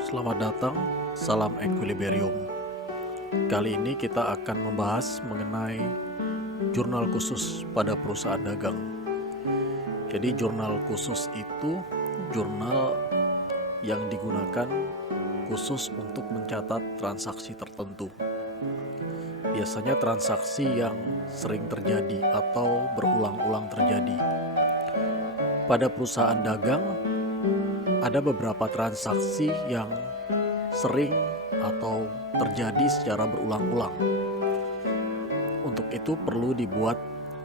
Selamat datang, salam equilibrium. Kali ini kita akan membahas mengenai jurnal khusus pada perusahaan dagang. Jadi jurnal khusus itu jurnal yang digunakan khusus untuk mencatat transaksi tertentu. Biasanya transaksi yang sering terjadi atau berulang-ulang terjadi. Pada perusahaan dagang, ada beberapa transaksi yang sering atau terjadi secara berulang-ulang. Untuk itu perlu dibuat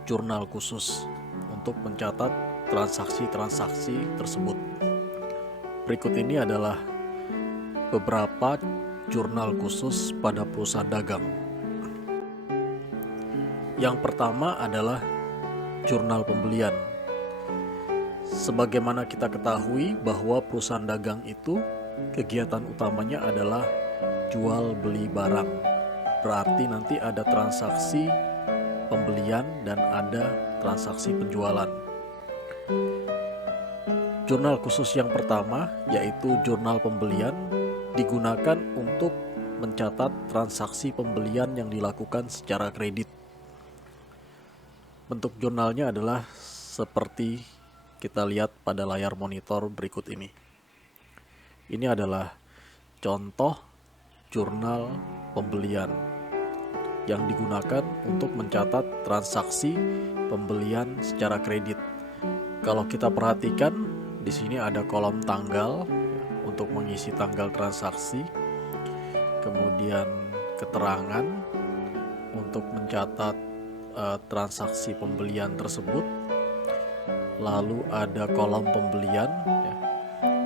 jurnal khusus untuk mencatat transaksi-transaksi tersebut. Berikut ini adalah beberapa jurnal khusus pada perusahaan dagang. Yang pertama adalah jurnal pembelian. Sebagaimana kita ketahui bahwa perusahaan dagang itu kegiatan utamanya adalah jual beli barang. Berarti nanti ada transaksi pembelian dan ada transaksi penjualan. Jurnal khusus yang pertama yaitu jurnal pembelian digunakan untuk mencatat transaksi pembelian yang dilakukan secara kredit. Bentuk jurnalnya adalah seperti kita lihat pada layar monitor berikut ini. Ini adalah contoh jurnal pembelian yang digunakan untuk mencatat transaksi pembelian secara kredit. Kalau kita perhatikan, di sini ada kolom tanggal untuk mengisi tanggal transaksi, kemudian keterangan untuk mencatat transaksi pembelian tersebut, lalu ada kolom pembelian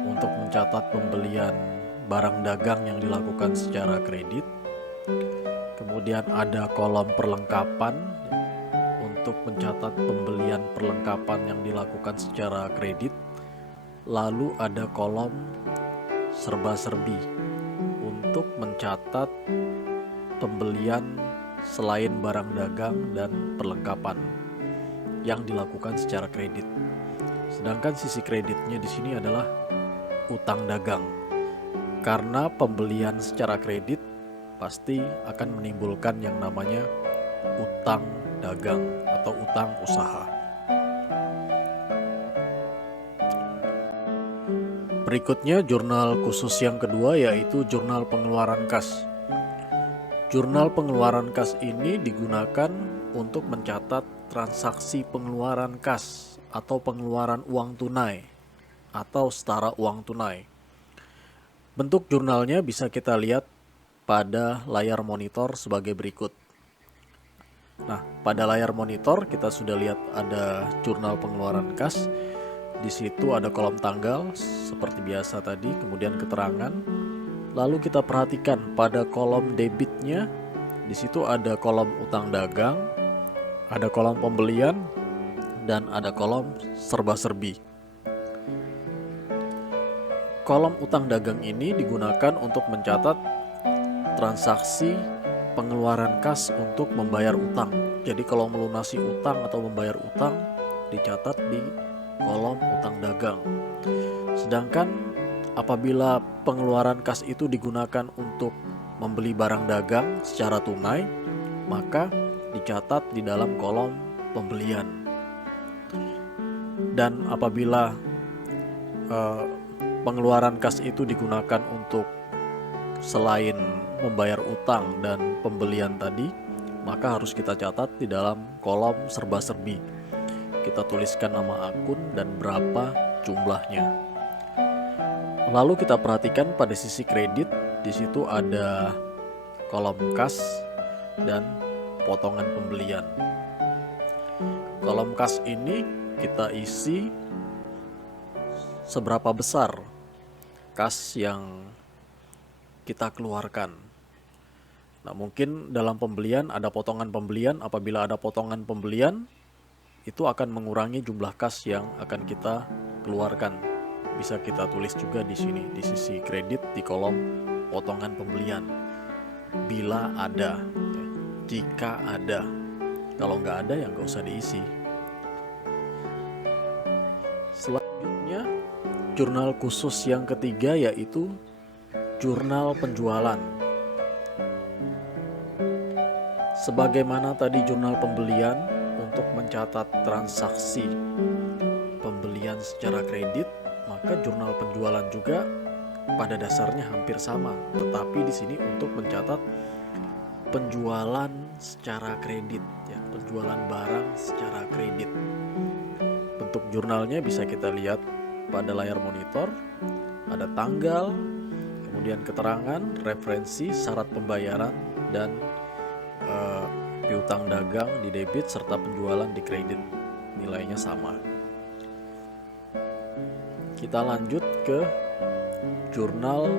untuk mencatat pembelian barang dagang yang dilakukan secara kredit. Kemudian ada kolom perlengkapan untuk mencatat pembelian perlengkapan yang dilakukan secara kredit. Lalu ada kolom serba-serbi untuk mencatat pembelian selain barang dagang dan perlengkapan yang dilakukan secara kredit. Sedangkan sisi kreditnya di sini adalah utang dagang. Karena pembelian secara kredit pasti akan menimbulkan yang namanya utang dagang atau utang usaha. Berikutnya jurnal khusus yang kedua yaitu jurnal pengeluaran kas. Jurnal pengeluaran kas ini digunakan untuk mencatat transaksi pengeluaran kas atau pengeluaran uang tunai atau setara uang tunai. Bentuk jurnalnya bisa kita lihat pada layar monitor sebagai berikut. Nah, pada layar monitor kita sudah lihat ada jurnal pengeluaran kas. Di situ ada kolom tanggal seperti biasa tadi, kemudian keterangan. Lalu kita perhatikan pada kolom debitnya, di situ ada kolom utang dagang, ada kolom pembelian, dan ada kolom serba-serbi. Kolom utang dagang ini digunakan untuk mencatat transaksi pengeluaran kas untuk membayar utang. Jadi kalau melunasi utang atau membayar utang dicatat di kolom utang dagang. Sedangkan apabila pengeluaran kas itu digunakan untuk membeli barang dagang secara tunai, maka dicatat di dalam kolom pembelian. Dan apabila pengeluaran kas itu digunakan untuk selain membayar utang dan pembelian tadi, maka harus kita catat di dalam kolom serba-serbi. Kita tuliskan nama akun dan berapa jumlahnya. Lalu kita perhatikan pada sisi kredit, di situ ada kolom kas dan potongan pembelian. Kolom kas ini kita isi seberapa besar kas yang kita keluarkan. Nah, mungkin dalam pembelian ada potongan pembelian. Apabila ada potongan pembelian, itu akan mengurangi jumlah kas yang akan kita keluarkan. Bisa kita tulis juga di sini, di sisi kredit, di kolom potongan pembelian. Bila ada, jika ada. Kalau nggak ada ya nggak usah diisi. Selanjutnya, jurnal khusus yang ketiga yaitu Jurnal penjualan. Sebagaimana tadi jurnal pembelian untuk mencatat transaksi pembelian secara kredit, maka jurnal penjualan juga pada dasarnya hampir sama, tetapi di sini untuk mencatat penjualan secara kredit, ya, penjualan barang secara kredit. Bentuk jurnalnya bisa kita lihat pada layar monitor, ada tanggal, kemudian keterangan, referensi, syarat pembayaran, dan piutang dagang di debit serta penjualan di kredit. Nilainya sama. Kita lanjut ke jurnal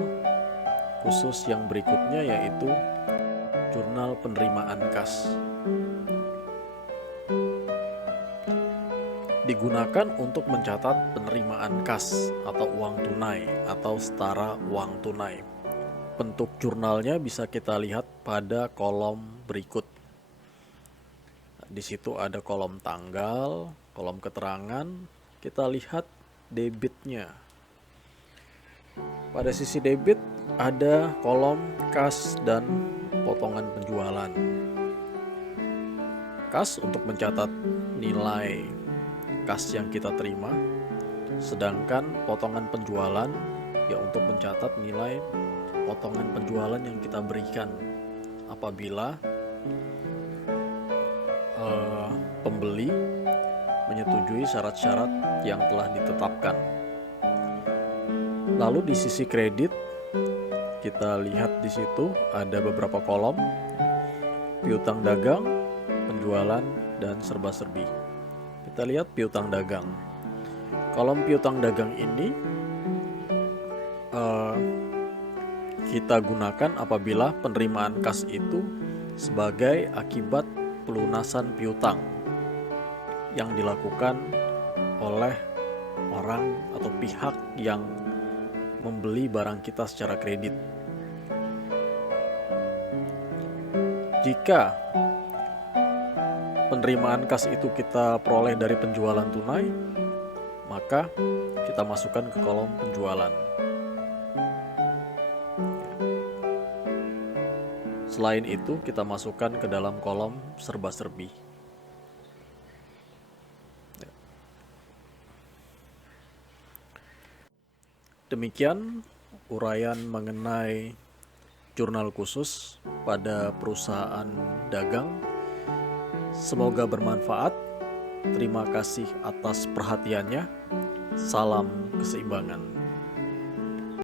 khusus yang berikutnya, yaitu jurnal penerimaan kas. Digunakan untuk mencatat penerimaan kas atau uang tunai atau setara uang tunai. Bentuk jurnalnya bisa kita lihat pada kolom berikut. Di situ ada kolom tanggal, kolom keterangan. Kita lihat debitnya. Pada sisi debit ada kolom kas dan potongan penjualan. Kas untuk mencatat nilai kas yang kita terima, sedangkan potongan penjualan ya untuk mencatat nilai potongan penjualan yang kita berikan apabila pembeli menyetujui syarat-syarat yang telah ditetapkan. Lalu di sisi kredit kita lihat di situ ada beberapa kolom: piutang dagang, penjualan, dan serba-serbi. Kita lihat piutang dagang. Kolom piutang dagang ini kita gunakan apabila penerimaan kas itu sebagai akibat pelunasan piutang yang dilakukan oleh orang atau pihak yang membeli barang kita secara kredit. Jika penerimaan kas itu kita peroleh dari penjualan tunai, maka kita masukkan ke kolom penjualan. Selain itu, kita masukkan ke dalam kolom serba-serbi. Demikian uraian mengenai jurnal khusus pada perusahaan dagang. Semoga bermanfaat. Terima kasih atas perhatiannya. Salam keseimbangan.